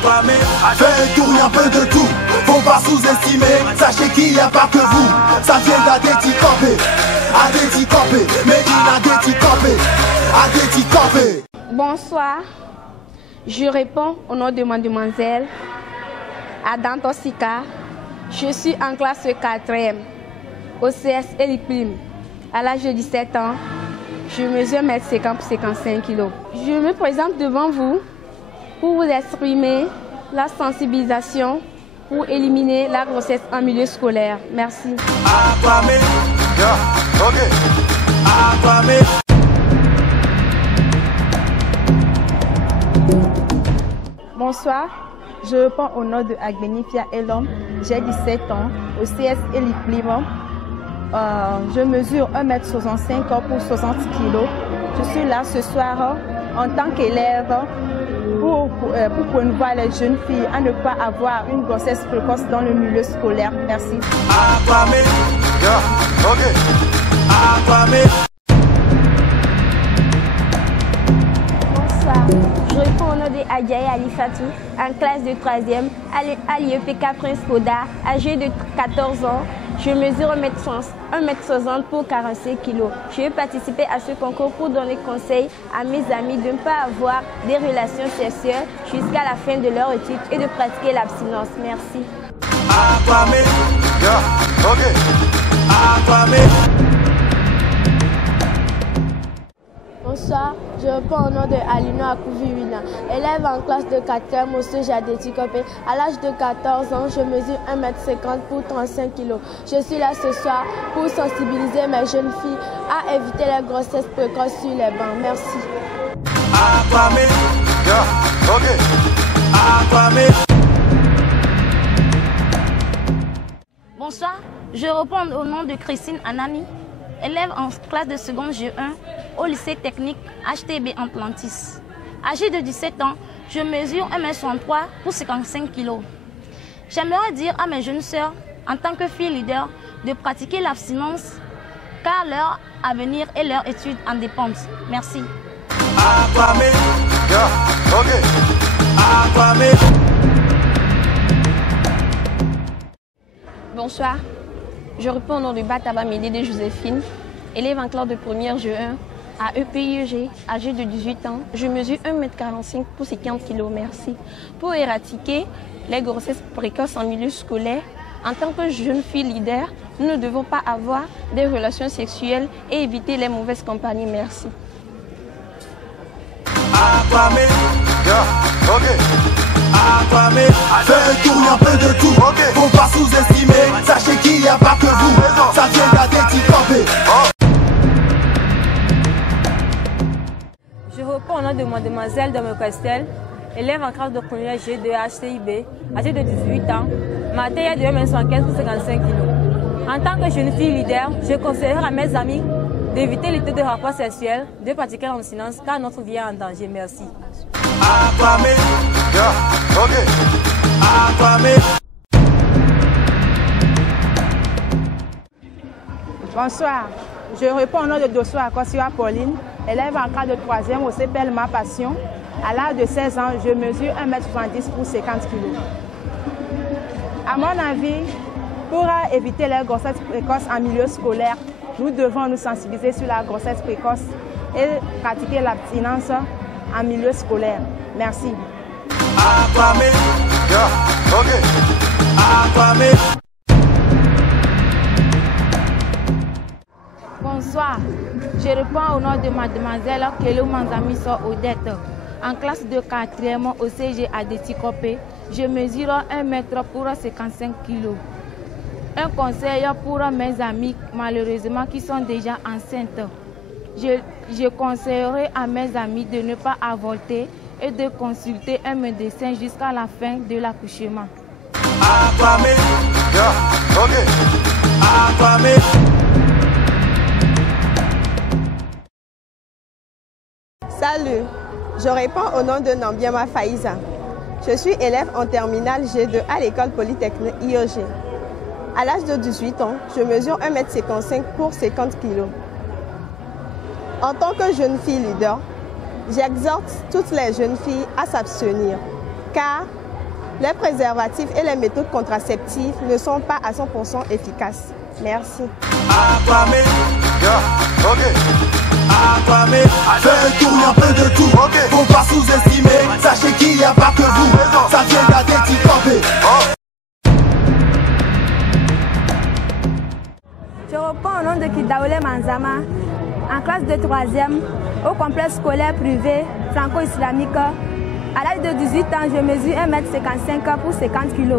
Fais tourner un peu de tout, faut pas sous-estimer. Sachez qu'il n'y a pas que vous, ça vient d'Adeti Campé. Adeti Campé, Medina Adeti Campé. Adeti Campé. Bonsoir, je réponds au nom de mademoiselle Adam Tossika. Je suis en classe 4e au CS Eliplim. À l'âge de 17 ans, je mesure 1,50 m pour 55 kg. Je me présente devant vous pour vous exprimer la sensibilisation pour éliminer la grossesse en milieu scolaire. Merci. Bonsoir, je réponds au nom de Agbenifia Elom. J'ai 17 ans au CS Eliplim. Je mesure 1,65 m pour 60 kg. Je suis là ce soir en tant qu'élève pour promouvoir les jeunes filles à ne pas avoir une grossesse précoce dans le milieu scolaire. Merci. Bonsoir, je réponds au nom de Adjaye Alifatou, en classe de 3e à l'IEPK Prince Koda, âgée de 14 ans. Je mesure 1,60 m pour 45 kg. Je vais participer à ce concours pour donner conseil à mes amis de ne pas avoir des relations sexuelles jusqu'à la fin de leur étude et de pratiquer l'abstinence. Merci. Bonsoir, je réponds au nom de Alino Akouviwina, élève en classe de 4e au CEJ Adeti Campé. À l'âge de 14 ans, je mesure 1,50 m pour 35 kg. Je suis là ce soir pour sensibiliser mes jeunes filles à éviter les grossesses précoces sur les bancs. Merci. Bonsoir, je réponds au nom de Christine Anani, élève en classe de seconde G1 au lycée technique HTB Atlantis. Âgée de 17 ans, je mesure 1,63 m pour 55 kg. J'aimerais dire à mes jeunes sœurs, en tant que filles leaders, de pratiquer l'abstinence car leur avenir et leur étude en dépendent. Merci. Bonsoir, je réponds au nom de Bataba Médé de Joséphine, élève en classe de première G1 à EPIEG, âgée de 18 ans. Je mesure 1,45 m pour 50 kg. Merci. Pour éradiquer les grossesses précoces en milieu scolaire, en tant que jeune fille leader, nous ne devons pas avoir des relations sexuelles et éviter les mauvaises compagnies. Merci. Fais tourner un peu de tout, faut pas sous-estimer. Sachez qu'il n'y a pas que vous, ça vient d'Adeti Campé. Je réponds au nom de mademoiselle Castel, élève en classe de première G de HTIB, âgée de 18 ans, ma taille est de 1,75 m pour 55 kg. En tant que jeune fille leader, je conseillerais à mes amis d'éviter les taux de rapports sexuels, de pratiquer l'abstinence car notre vie est en danger. Merci. Bonsoir, je réponds au nom de Dosso Akosua Pauline, élève en classe de 3e au CPL Ma Passion. À l'âge de 16 ans, je mesure 1,70 m pour 50 kg. À mon avis, pour éviter les grossesses précoces en milieu scolaire, nous devons nous sensibiliser sur la grossesse précoce et pratiquer l'abstinence en milieu scolaire. Merci. Bonsoir, je réponds au nom de mademoiselle Kelou Manzamiso Odette. En classe de 4e au CG Adeti Campé, je mesure 1 m pour 55 kg. Un conseil pour mes amis malheureusement qui sont déjà enceintes. Je conseillerais à mes amis de ne pas avorter et de consulter un médecin jusqu'à la fin de l'accouchement. Salut, je réponds au nom de Nambiama Faïza. Je suis élève en terminale G2 à l'école polytechnique IOG. À l'âge de 18 ans, je mesure 1,55 m pour 50 kg. En tant que jeune fille leader, j'exhorte toutes les jeunes filles à s'abstenir, car Les préservatifs et les méthodes contraceptives ne sont pas à 100% efficaces. Merci. Acclamé, acclamé, fais un tour, y a un peu de tout. Faut pas sous-estimer, sachez qu'il n'y a pas que vous. Ça vient d'Adéti-Campé. Je reprends au nom de Kidaoulé Manzama, en classe de 3e, au complexe scolaire privé franco-islamique. À l'âge de 18 ans, je mesure 1,55 m pour 50 kg.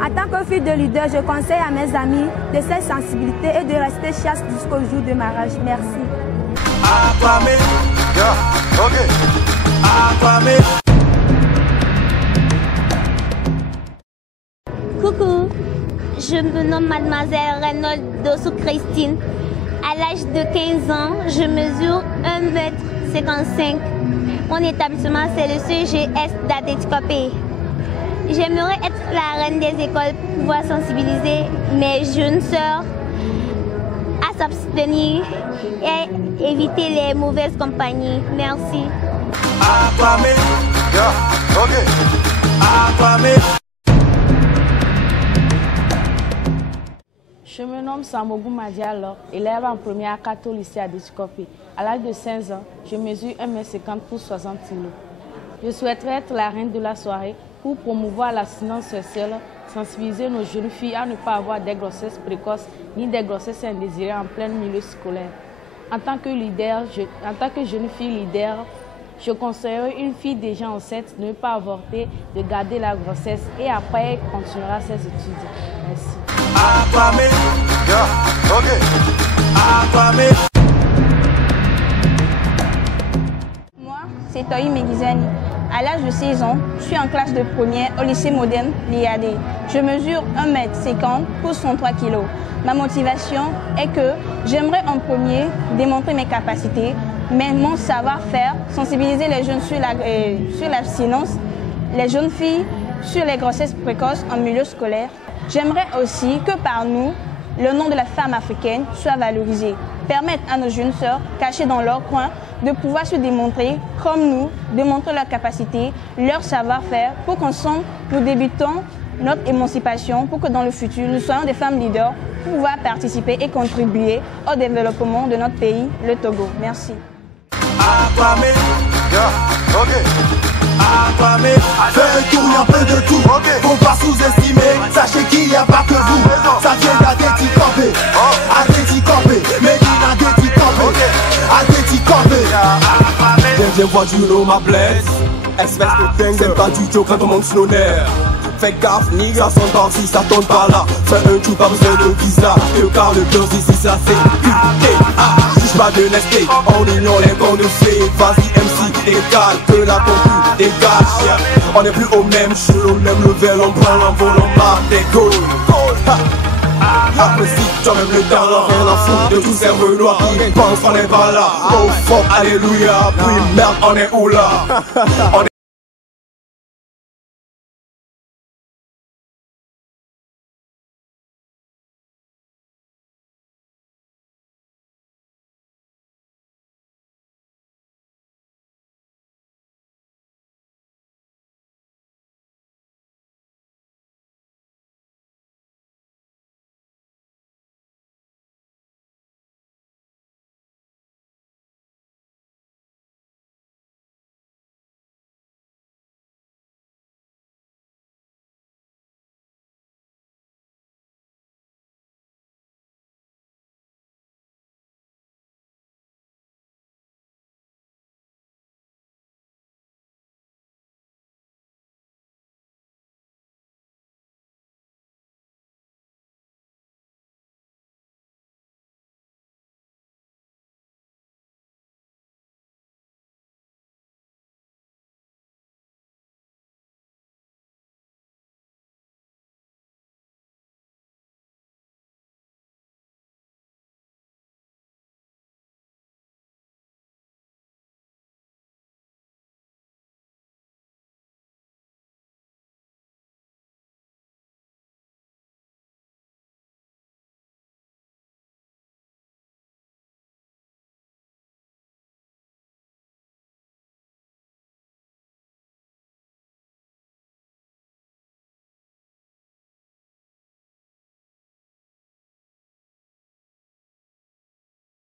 En tant que fille de leader, je conseille à mes amis de cette sensibilité et de rester chaste jusqu'au jour de mariage. Merci. Acclamé, acclamé. Coucou, je me nomme Mademoiselle Reynolds Dossou Christine. À l'âge de 15 ans, je mesure 1,55 m. Mon établissement, c'est le CGS d'Adéti-Campé. J'aimerais être la reine des écoles pour pouvoir sensibiliser mes jeunes sœurs à s'abstenir et éviter les mauvaises compagnies. Merci. Acclamé, acclamé. Je me nomme Samogou Madialo, élève en première à 4 au lycée Adéti-Campé. À l'âge de 16 ans, je mesure 1,50 m pour 60 kg. Je souhaiterais être la reine de la soirée pour promouvoir l'abstinence sexuelle, sensibiliser nos jeunes filles à ne pas avoir des grossesses précoces ni des grossesses indésirées en plein milieu scolaire. En tant que jeune fille leader, je conseillerais une fille déjà enceinte de ne pas avorter, de garder la grossesse et après elle continuera ses études. Merci. Acclamé, acclamé. Moi, c'est Toyi Megizani. À l'âge de 16 ans, je suis en classe de première au lycée moderne Liadé. Je mesure 1,50 m pour 103 kg. Ma motivation est que j'aimerais en premier démontrer mes capacités, mais mon savoir-faire, sensibiliser les jeunes sur l'abstinence, les jeunes filles sur les grossesses précoces en milieu scolaire. J'aimerais aussi que par nous, le nom de la femme africaine soit valorisé. Permettre à nos jeunes sœurs cachées dans leur coin de pouvoir se démontrer comme nous, démontrer leurs capacités, leur savoir-faire pour qu'ensemble nous débutons notre émancipation pour que dans le futur nous soyons des femmes leaders pour pouvoir participer et contribuer au développement de notre pays, le Togo. Merci. Acclamé, acclamé, fais un tour, y a un peu de tout. Faut pas sous-estimer, sachez qu'il n'y a pas que vous. Ça vient d'Adéti-Campé, Adéti-Campé, Medine Adéti-Campé, Adéti-Campé. Viens voir du know ma blesse, espèce de dingue, c'est pas du tout quand on monte sur nos nerfs. Fais gaffe, nigga, ça sonne par-ci, ça tourne par là. Fais un tour, pas besoin de visa. Car le buzz ici, ça c'est juge pas de l'esté, on ignore les qu'on ne fait. Vas-y MC, égal, que la concu, égal. On est plus au même show, au même level, on prend l'envol, on marque des goals. Apprécie, toi-même le talent, rien à foutre de tous ces renois qui pensent qu'on est pas là. Oh fuck, alléluia, puis merde, on est où là? On est